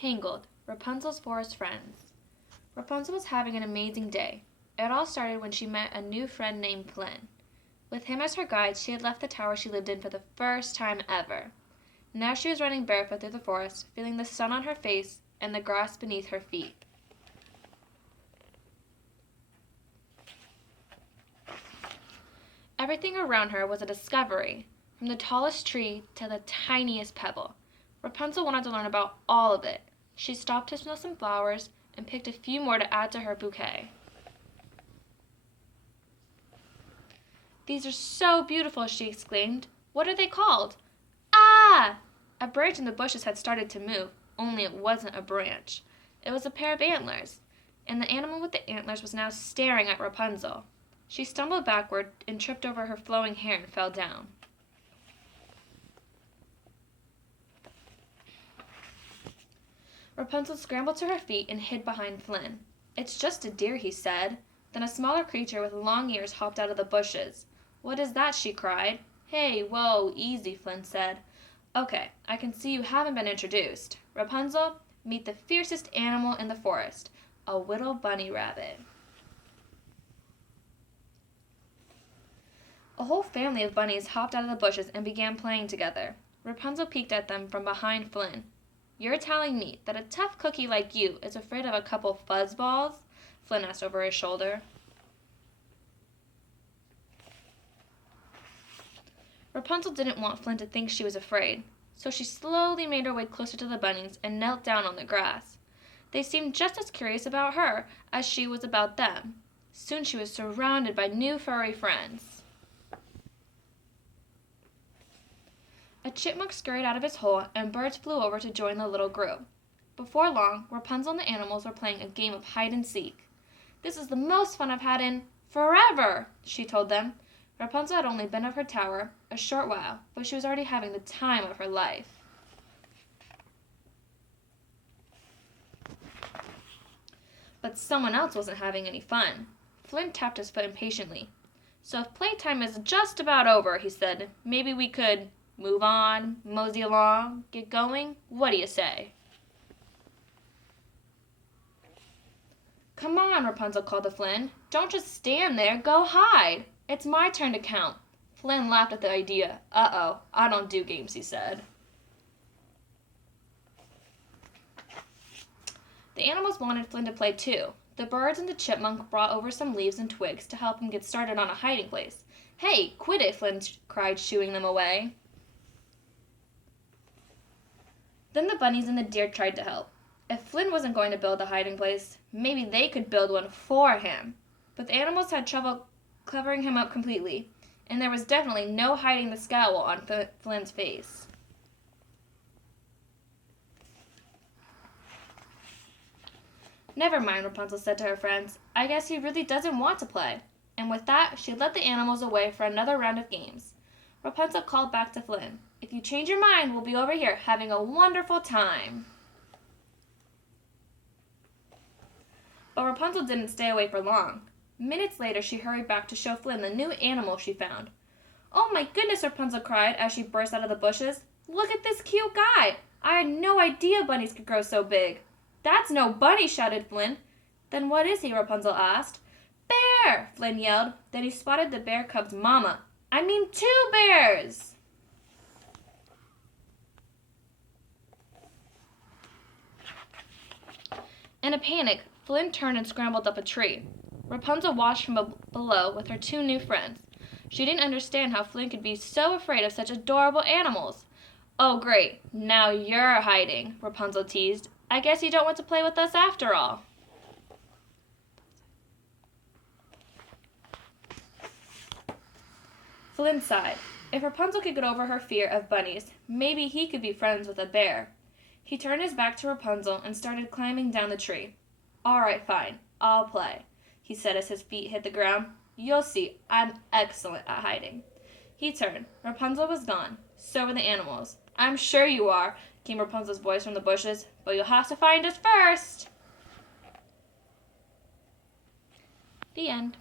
Tangled, Rapunzel's Forest Friends. Rapunzel was having an amazing day. It all started when she met a new friend named Flynn. With him as her guide, she had left the tower she lived in for the first time ever. Now she was running barefoot through the forest, feeling the sun on her face and the grass beneath her feet. Everything around her was a discovery, from the tallest tree to the tiniest pebble. Rapunzel wanted to learn about all of it. She stopped to smell some flowers and picked a few more to add to her bouquet. "These are so beautiful," she exclaimed. "What are they called?" "Ah!" A branch in the bushes had started to move, only it wasn't a branch. It was a pair of antlers, and the animal with the antlers was now staring at Rapunzel. She stumbled backward and tripped over her flowing hair and fell down. Rapunzel scrambled to her feet and hid behind Flynn. "It's just a deer," he said. Then a smaller creature with long ears hopped out of the bushes. "What is that?" she cried. "Hey, whoa, easy," Flynn said. "Okay, I can see you haven't been introduced. Rapunzel, meet the fiercest animal in the forest, a little bunny rabbit." A whole family of bunnies hopped out of the bushes and began playing together. Rapunzel peeked at them from behind Flynn. "You're telling me that a tough cookie like you is afraid of a couple fuzzballs?" Flynn asked over his shoulder. Rapunzel didn't want Flynn to think she was afraid, so she slowly made her way closer to the bunnies and knelt down on the grass. They seemed just as curious about her as she was about them. Soon she was surrounded by new furry friends. A chipmunk scurried out of his hole, and birds flew over to join the little group. Before long, Rapunzel and the animals were playing a game of hide and seek. "This is the most fun I've had in forever," she told them. Rapunzel had only been of her tower a short while, but she was already having the time of her life. But someone else wasn't having any fun. Flynn tapped his foot impatiently. "So if playtime is just about over," he said, "maybe we could move on, mosey along, get going. What do you say?" "Come on," Rapunzel called to Flynn. "Don't just stand there. Go hide. It's my turn to count." Flynn laughed at the idea. "Uh-oh, I don't do games," he said. The animals wanted Flynn to play too. The birds and the chipmunk brought over some leaves and twigs to help him get started on a hiding place. "Hey, quit it," Flynn cried, shooing them away. Then the bunnies and the deer tried to help. If Flynn wasn't going to build a hiding place, maybe they could build one for him. But the animals had trouble covering him up completely, and there was definitely no hiding the scowl on Flynn's face. "Never mind," Rapunzel said to her friends. "I guess he really doesn't want to play." And with that, she led the animals away for another round of games. Rapunzel called back to Flynn, "If you change your mind, we'll be over here having a wonderful time." But Rapunzel didn't stay away for long. Minutes later, she hurried back to show Flynn the new animal she found. "Oh my goodness," Rapunzel cried as she burst out of the bushes. "Look at this cute guy! I had no idea bunnies could grow so big." "That's no bunny," shouted Flynn. "Then what is he?" Rapunzel asked. "Bear!" Flynn yelled. Then he spotted the bear cub's mama. "I mean 2 bears!" In a panic, Flynn turned and scrambled up a tree. Rapunzel watched from below with her 2 new friends. She didn't understand how Flynn could be so afraid of such adorable animals. "Oh great, now you're hiding," Rapunzel teased. "I guess you don't want to play with us after all." Flynn sighed. If Rapunzel could get over her fear of bunnies, maybe he could be friends with a bear. He turned his back to Rapunzel and started climbing down the tree. "All right, fine, I'll play," he said as his feet hit the ground. "You'll see, I'm excellent at hiding." He turned. Rapunzel was gone. So were the animals. "I'm sure you are," came Rapunzel's voice from the bushes, "but you'll have to find us first." The end.